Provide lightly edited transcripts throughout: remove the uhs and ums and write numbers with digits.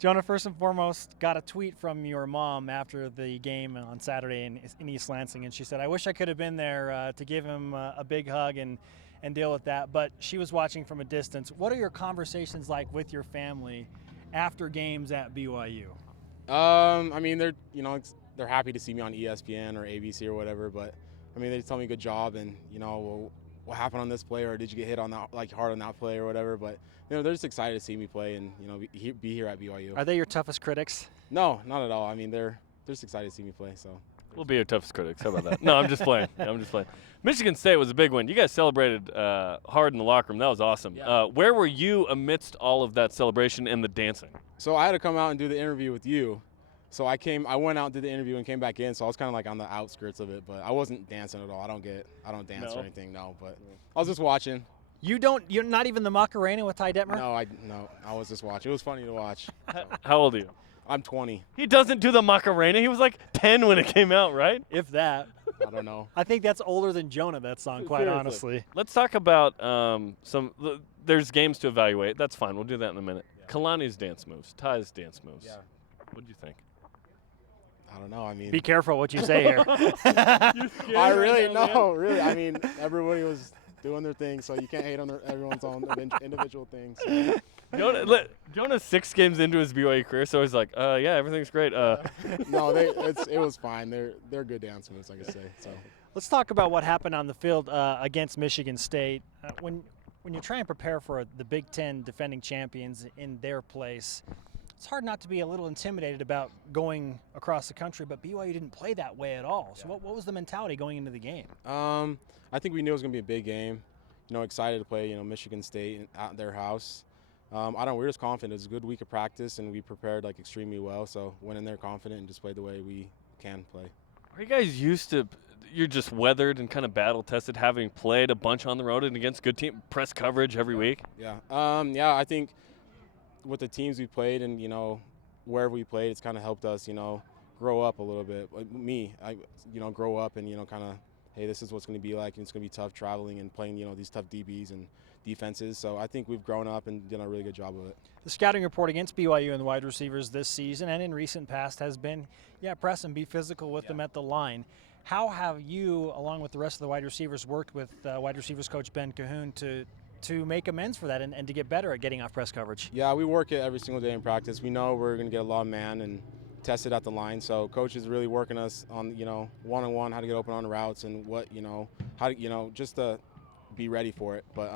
Jonah, first and foremost, got a tweet from your mom after the game on Saturday in East Lansing, and she said, "I wish I could have been there to give him a big hug and deal with that." But she was watching from a distance. What are your conversations like with your family after games at BYU? I mean, they're happy to see me on ESPN or ABC or whatever, but I mean, they tell me good job and well, what happened on this play, or did you get hit on that, like hard on that play or whatever. But they're just excited to see me play and be here at BYU. Are they your toughest critics? No, not at all. I mean, they're just excited to see me play. So we'll be your toughest critics. How about that? No, I'm just playing. Michigan State was a big win. You guys celebrated hard in the locker room. That was awesome. Yeah. Where were you amidst all of that celebration and the dancing? So I had to come out and do the interview with you. So I went out and did the interview and came back in. So I was kind of like on the outskirts of it, but I wasn't dancing at all. I don't dance or anything, no. But I was just watching. You're not even the Macarena with Ty Detmer? No, I was just watching. It was funny to watch. How old are you? I'm 20. He doesn't do the Macarena. He was like 10 when it came out, right? If that. I don't know. I think that's older than Jonah, that song, quite Seriously. honestly. Let's talk about there's games to evaluate. That's fine. We'll do that in a minute. Yeah. Kalani's dance moves, Ty's dance moves. Yeah. What do you think? I don't know. I mean, Be careful what you say here. I really no, really. I mean, everybody was doing their thing, so you can't hate on everyone's own individual things. So. Jonah's 6 games into his BYU career, so he's like, yeah, everything's great. No, it was fine. They're good dance moves, like I say. So Let's talk about what happened on the field against Michigan State. When you try and prepare for the Big Ten defending champions in their place, it's hard not to be a little intimidated about going across the country, but BYU didn't play that way at all. So what was the mentality going into the game? I think we knew it was going to be a big game. Excited to play, Michigan State at their house. We're just confident. It was a good week of practice, and we prepared like extremely well. So went in there confident and just played the way we can play. Are you guys used to? You're just weathered and kind of battle tested, having played a bunch on the road and against good team, press coverage every week. Yeah. I think with the teams we played and wherever we played, it's kind of helped us grow up a little bit. Like me, I grow up and kind of, hey, this is what's going to be like, and it's going to be tough traveling and playing these tough DBs and defenses. So I think we've grown up and done a really good job of it. The scouting report against BYU and the wide receivers this season and in recent past has been, press and be physical with them at the line. How have you, along with the rest of the wide receivers, worked with wide receivers coach Ben Cahoon to make amends for that and to get better at getting off press coverage? Yeah, we work it every single day in practice. We know we're going to get a lot of man and test it at the line. So coach is really working us on, one-on-one, how to get open on the routes and what, how to, just to be ready for it. But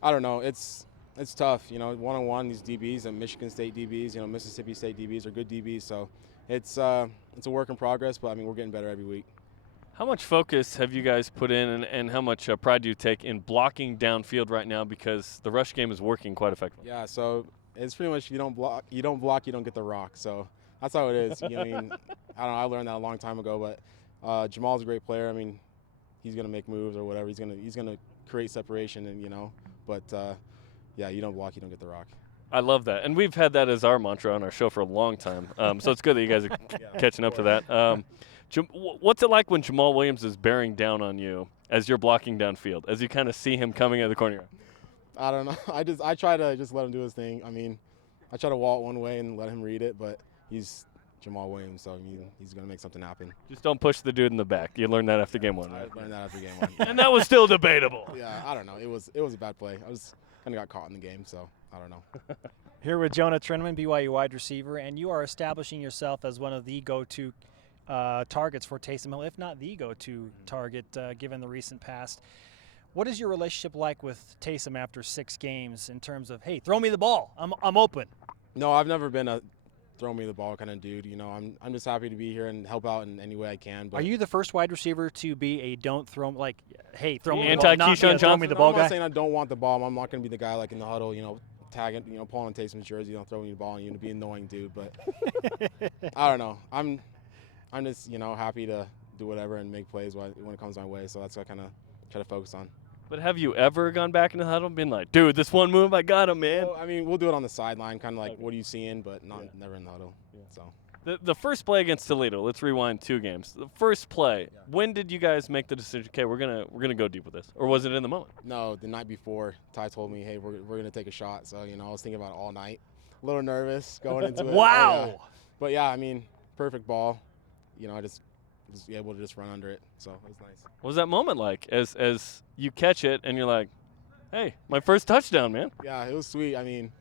I don't know. It's tough, one-on-one, these DBs and Michigan State DBs, Mississippi State DBs are good DBs. So it's a work in progress, but I mean, we're getting better every week. How much focus have you guys put in and how much pride do you take in blocking downfield right now, because the rush game is working quite effectively? Yeah, so it's pretty much you don't block, you don't get the rock. So that's how it is. I mean, I learned that a long time ago, but Jamal's a great player. I mean, he's going to make moves or whatever. He's going to create separation and, but yeah, you don't block, you don't get the rock. I love that. And we've had that as our mantra on our show for a long time. So it's good that you guys are catching up to that. What's it like when Jamal Williams is bearing down on you as you're blocking downfield, as you kind of see him coming out of the corner? I don't know. I try to just let him do his thing. I mean, I try to wall it one way and let him read it, but he's Jamal Williams, so he's going to make something happen. Just don't push the dude in the back. You learned that after game 1, right? I learned that after game 1. And that was still debatable. Yeah, I don't know. It was a bad play. I was kind of got caught in the game, so I don't know. Here with Jonah Trinnaman, BYU wide receiver, and you are establishing yourself as one of the go-to targets for Taysom Hill, if not the go-to target, given the recent past. What is your relationship like with Taysom after 6 games in terms of, hey, throw me the ball, I'm open? No, I've never been a throw me the ball kind of dude. I'm just happy to be here and help out in any way I can. But are you the first wide receiver to be a don't throw, like, hey, throw me the Anti-Keyshawn ball, not be a throw me the ball I'm guy? not saying I don't want the ball. I'm not going to be the guy like in the huddle, tagging, pulling on Taysom's jersey, throwing you the ball and be an annoying dude. But I don't know. I'm just, happy to do whatever and make plays when it comes my way. So that's what I kind of try to focus on. But have you ever gone back into the huddle and been like, dude, this one move, I got him, man? Well, I mean, we'll do it on the sideline, kind of like, what are you seeing, but never in the huddle. Yeah. So the first play against Toledo, let's rewind 2 games. The first play, when did you guys make the decision, okay, we're gonna go deep with this? Or was it in the moment? No, the night before, Ty told me, hey, we're going to take a shot. So, I was thinking about it all night. A little nervous going into it. Wow. Oh, yeah. But yeah, I mean, perfect ball. You know, I just was able to just run under it, so it was nice. What was that moment like as you catch it and you're like, hey, my first touchdown, man? Yeah, it was sweet. I mean,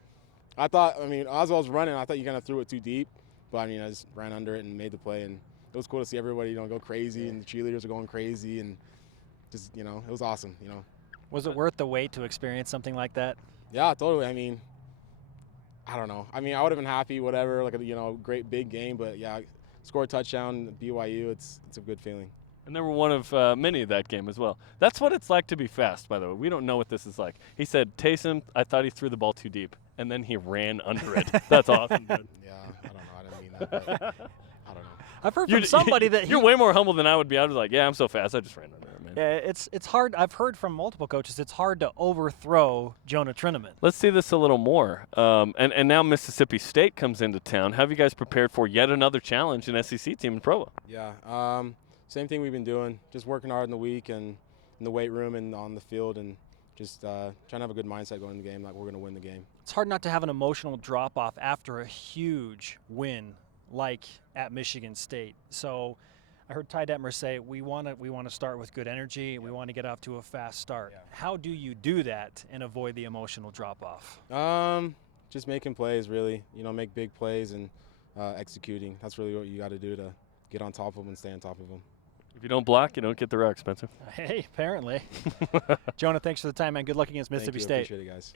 as I was running, I thought you kind of threw it too deep, but I mean, I just ran under it and made the play, and it was cool to see everybody, you know, go crazy, and the cheerleaders are going crazy, and just, you know, it was awesome, you know. Was it worth the wait to experience something like that? Yeah, totally. I mean, I don't know. I mean, I would have been happy, whatever, like a, you know, great big game, but yeah, score a touchdown, BYU, it's a good feeling. And they were one of many of that game as well. That's what it's like to be fast, by the way. We don't know what this is like. He said, Taysom, I thought he threw the ball too deep, and then he ran under it. That's awesome, dude. Yeah, I don't know. I didn't mean that, but I don't know. I've heard from somebody that you're way more humble than I would be. I was like, yeah, I'm so fast, I just ran under it, man. Yeah, it's hard. I've heard from multiple coaches it's hard to overthrow Jonah Trinnaman. Let's see this a little more. And now Mississippi State comes into town. Have you guys prepared for yet another challenge in SEC team in Provo? Yeah, same thing we've been doing, just working hard in the week and in the weight room and on the field, and just trying to have a good mindset going in the game, like we're going to win the game. It's hard not to have an emotional drop-off after a huge win like at Michigan State. So I heard Ty Detmer say we want to start with good energy. We want to get off to a fast start. Yeah. How do you do that and avoid the emotional drop-off? Just making plays, really. You know, make big plays and executing. That's really what you got to do to get on top of them and stay on top of them. If you don't block, you don't get the rock, Spencer. Hey, apparently. Jonah, thanks for the time, man. Good luck against Mississippi State. Appreciate it, guys.